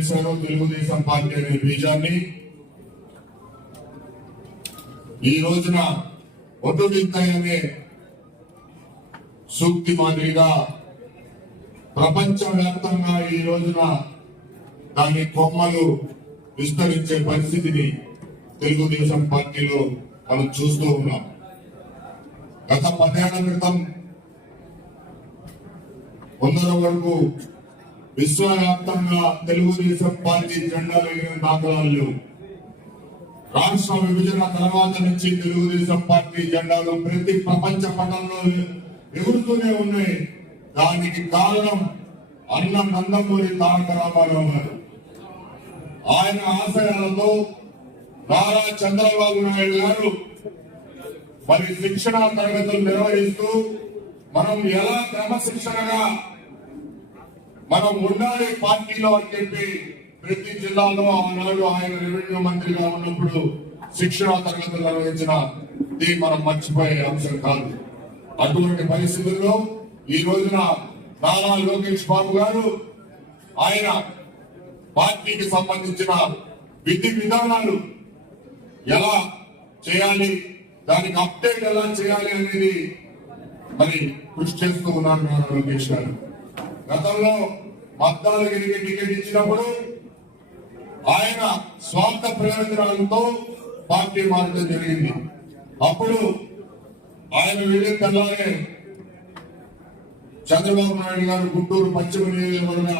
ఈ తెలుగుదేశం పార్టీ అనే బీజాన్ని ఈ రోజున ఒడ్డు అనే సూక్తి మాదిరిగా ప్రపంచవ్యాప్తంగా ఈ రోజున దాని కొమ్మలు విస్తరించే పరిస్థితిని తెలుగుదేశం పార్టీలో మనం చూస్తూ ఉన్నాం. గత పదేళ్ళ క్రితం కొందరు వరకు విశ్వవ్యాప్తంగా తెలుగుదేశం పార్టీ జెండాలు ఎగిరిన దాఖలాలు. లేవు రాష్ట్ర విభజన తర్వాత నుంచి తెలుగుదేశం పార్టీ జెండాలు ప్రతి ప్రపంచ పటంలో ఎగురుతూనే ఉన్నాయి. దానికి కారణం అన్న నందమూరి తారక రామారావు గారు. ఆయన ఆశయాలతో నారా చంద్రబాబు నాయుడు గారు మరి శిక్షణ తరగతులు నిర్వహిస్తూ మనం ఎలా క్రమశిక్షణగా మనం ఉండాలి పార్టీలో అని చెప్పి ప్రతి జిల్లాలో ఆనాడు ఆయన రెవెన్యూ మంత్రిగా ఉన్నప్పుడు శిక్షణ తరగతులు నిర్వహించిన ఇది మనం మర్చిపోయే అంశం కాదు. అటువంటి పరిస్థితుల్లో ఈ రోజున నారా లోకేష్ బాబు గారు ఆయన పార్టీకి సంబంధించిన విధి విధానాలు ఎలా చేయాలి దానికి అప్డేట్ ఎలా చేయాలి అనేది మరి కృషి చేస్తూ ఉన్నారు నారా లోకేష్ గారు. గతంలో మద్దాలగిరికి టికెట్ ఇచ్చినప్పుడు ఆయన స్వార్థ ప్రయోజనాలతో పార్టీ మారడం జరిగింది. అప్పుడు ఆయన వెళ్ళిన తెల్లారే చంద్రబాబు నాయుడు గారు గుంటూరు పశ్చిమ నియోజకవర్గ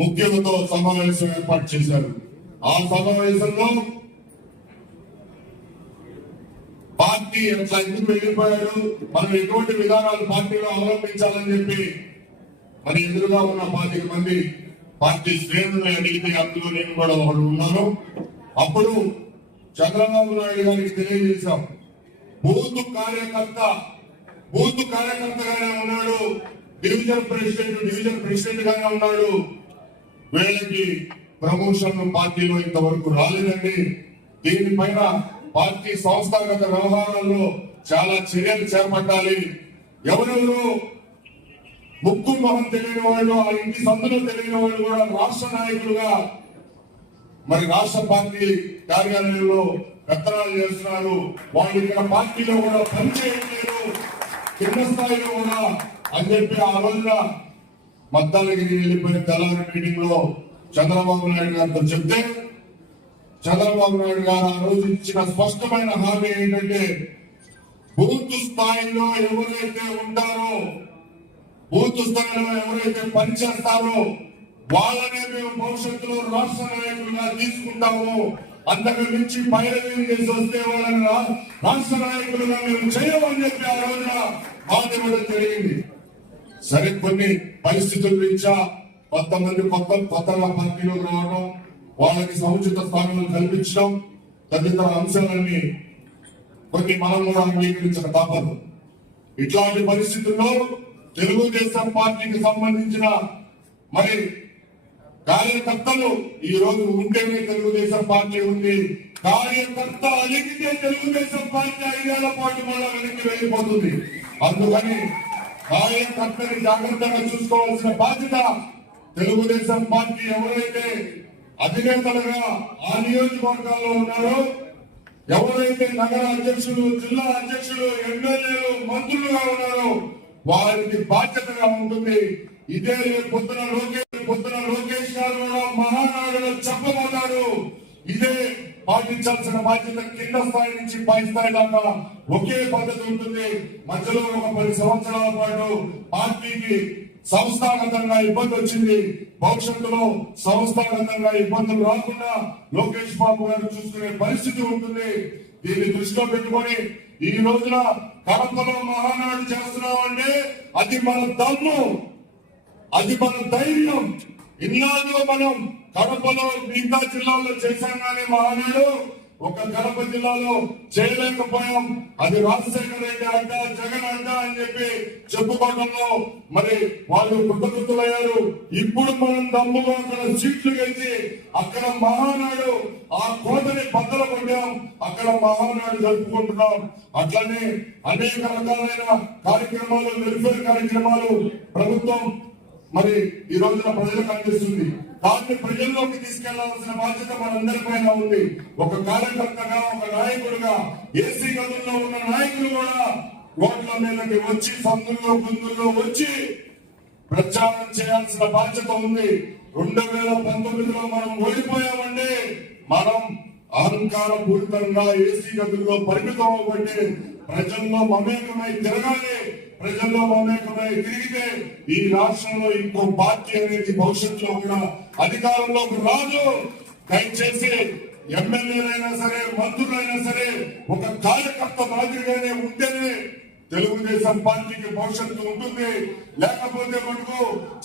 ముఖ్యులతో సమావేశం ఏర్పాటు చేశారు. ఆ సమావేశంలో పార్టీ ఎట్లా ఎందుకు వెళ్ళిపోయాడు మనం ఎటువంటి విధానాలు పార్టీలో అవలంబించాలని చెప్పి మరి ఎదురుగా ఉన్న పాతిక మంది పార్టీ శ్రేణులు అడిగితే అందులో నేను కూడా ఒకడు ఉన్నాను. అప్పుడు చంద్రబాబు నాయుడు గారికి తెలియజేశాం. బూత్ కార్యకర్త బూత్ కార్యకర్తగానే ఉన్నాడు. డివిజన్ ప్రెసిడెంట్ డివిజన్ ప్రెసిడెంట్ గానే ఉన్నాడు. వీళ్ళకి ప్రమోషన్ పార్టీలో ఇంతవరకు రాలేదండి. దీనిపైన పార్టీ సంస్థాగత వ్యవహారాల్లో చాలా చర్యలు చేపట్టాలి. ఎవరెవరు ముక్కు మొహం తెలియని వాళ్ళు ఆ ఇంటి సందులో తెలియని వాళ్ళు కూడా రాష్ట్ర నాయకులుగా మరి రాష్ట్ర పార్టీ కార్యాలయంలో పెత్తనాలు చేస్తున్నారు. వాళ్ళు ఇక్కడ పార్టీలో కూడా పనిచేయట్లేదు. కింద స్థాయిలో కూడా అని చెప్పి ఆ రోజున మద్దాలగిరి వెళ్ళిపోయిన తెల్లారి మీటింగ్లో చంద్రబాబు నాయుడు గారితో చెప్తే చంద్రబాబు నాయుడు గారు ఆ రోజు ఇచ్చిన స్పష్టమైన హామీ ఏంటంటే బూత్ స్థాయిలో ఎవరైతే ఉంటారో బూత్ స్థాయిలో ఎవరైతే పనిచేస్తారో వాళ్ళనే మేము భవిష్యత్తులో రాష్ట్ర నాయకులుగా తీసుకుంటాము. అంతకు మించి పైరవీలు చేసి వస్తే వాళ్ళని రాష్ట్ర నాయకులుగా మేము చేయమని చెప్పి ఆ రోజున మాట ఇవ్వడం జరిగింది. సరే కొన్ని పరిస్థితుల రీత్యా కొంతమంది కొత్త కొత్తగా పార్టీలోకి రావడం వాళ్ళకి సముచిత స్థానంలో కల్పించడం తదితర అంశాలన్నీ కొన్ని మనం కూడా అంగీకరించక తప్పదు. ఇట్లాంటి పరిస్థితుల్లో తెలుగుదేశం పార్టీకి సంబంధించిన మరి కార్యకర్తలు ఈ రోజు ఉంటేనే తెలుగుదేశం పార్టీ ఉంది. కార్యకర్త అలిగితే తెలుగుదేశం పార్టీ ఐదేళ్ళ పాటు మళ్ళా వెనక్కి వెళ్ళిపోతుంది. అందుకని కార్యకర్తని జాగ్రత్తగా చూసుకోవాల్సిన బాధ్యత తెలుగుదేశం పార్టీ ఎవరైతే అధినేతలుగా ఆ నియోజకవర్గాల్లో ఉన్నారో ఎవరైతే నగర అధ్యక్షులు జిల్లా అధ్యక్షులు ఎమ్మెల్యేలు మంత్రులుగా ఉన్నారో వారికి బాధ్యతగా ఉంటుంది. ఇదే పొద్దున లోకేష్ పొద్దున లోకేష్ గారు మహానాడులో చెప్పబోతారు ఇదే పాటించాల్సిన బాధ్యత కింద స్థాయి నుంచి పై స్థాయి దాకా ఒకే పద్ధతి ఉంటుంది. మధ్యలో ఒక పది సంవత్సరాల పాటు పార్టీకి సంస్థాగతంగా ఇబ్బంది వచ్చింది. భవిష్యత్తులో సంస్థాగతంగా ఇబ్బందులు రాకుండా లోకేష్ బాబు గారు చూసుకునే పరిస్థితి ఉంటుంది. దీన్ని దృష్టిలో పెట్టుకొని ఈ రోజున కడపలో మహానాడు చేస్తున్నామంటే అది మన దమ్ము అది మన ధైర్యం. ఇన్నాళ్ళు మనం కడపలో మిగతా జిల్లాలో చేశాం కానీ మహానాడు ఒక కడప జిల్లాలో చేయలేకపోయాం. అది రాజశేఖర రెడ్డి అంట జగన్ అంట అని చెప్పి చెప్పుకోవడంలో మరి వాళ్ళు కృతకృతులయ్యారు ఇప్పుడు మనం దమ్ముగా అక్కడ సీట్లు గెలిచి అక్కడ మహానాడు ఆ కోతని బద్దలు కొట్టాం. అక్కడ మహానాడు జరుపుకుంటున్నాం. అట్లనే అనేక రకాలైన కార్యక్రమాలు వెల్ఫేర్ కార్యక్రమాలు ప్రభుత్వం మరి ఈ రోజున ప్రజలకు అందిస్తుంది దాన్ని ప్రజల్లోకి తీసుకెళ్ళాల్సిన బాధ్యత మనందరిపైన ఉంది. ఒక కార్యకర్తగా ఒక నాయకుడుగా ఏసీ గదుల్లో ఉన్న నాయకులు కూడా ఓట్ల మీదకి వచ్చి పందుల్లో గుందుల్లో వచ్చి ప్రచారం చేయాల్సిన బాధ్యత ఉంది. రెండు వేల పంతొమ్మిదిలో మనం ఓడిపోయామండి. మనం అహంకార పూరితంగా ఏసీ గదుల్లో పరిమితం అవ్వండి ప్రజల్లో మమేకమై తిరగాలి. ప్రజల్లో మమేకమై తిరిగితే ఈ రాష్ట్రంలో ఇంకో పార్టీ అనేది భవిష్యత్తులో కూడా అధికారంలోకి రాదు. దయచేసి ఎమ్మెల్యేలైనా సరే మంత్రులైనా సరే ఒక కార్యకర్త మాదిరిగానే ఉంటేనే తెలుగుదేశం పార్టీకి భవిష్యత్తు ఉంటుంది. లేకపోతే మనకు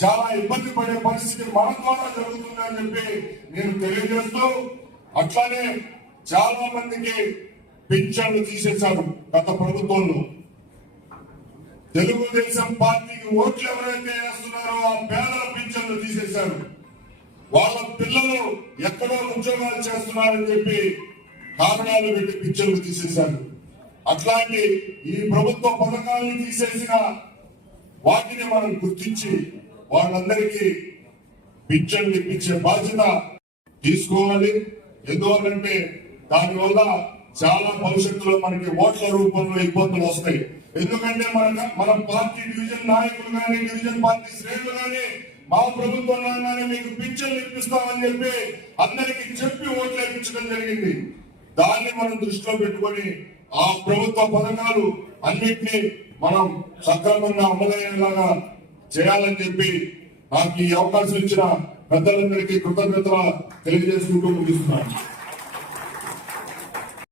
చాలా ఇబ్బంది పడే పరిస్థితి మన ద్వారా జరుగుతుందని చెప్పి నేను తెలియజేస్తూ అట్లానే చాలా మందికి పింఛన్లు తీసేశారు గత ప్రభుత్వంలో. తెలుగుదేశం పార్టీకి ఓట్లు ఎవరైతే వేస్తున్నారో ఆ పేదల పింఛన్లు తీసేశారు. వాళ్ళ పిల్లలు ఎక్కడో ఉద్యోగాలు చేస్తున్నారని చెప్పి కారణాలు పెట్టి పింఛన్లు తీసేశారు. అట్లాంటి ఈ ప్రభుత్వ పథకాలను తీసేసిన వాటిని మనం గుర్తించి వాళ్ళందరికీ పింఛన్లు ఇప్పించే బాధ్యత తీసుకోవాలి. ఎందువల్లంటే దానివల్ల చాలా భవిష్యత్తులో మనకి ఓట్ల రూపంలో ఇబ్బందులు వస్తాయి. ఎందుకంటే మన మన పార్టీ డివిజన్ నాయకులు కానీ డివిజన్ పార్టీ శ్రేణులు కానీ మా ప్రభుత్వం రాగానే మీకు పింఛన్లు ఇప్పిస్తామని చెప్పి అందరికి చెప్పి ఓట్లు వేయించడం జరిగింది. దాన్ని మనం దృష్టిలో పెట్టుకొని ఆ ప్రభుత్వ పథకాలు అన్నిటినీ మనం సక్రమంగా అమలయ్యేలాగా చేయాలని చెప్పి నాకు ఈ అవకాశం ఇచ్చిన పెద్దలందరికీ కృతజ్ఞతలు తెలియజేసుకుంటూ ముగిస్తున్నాను.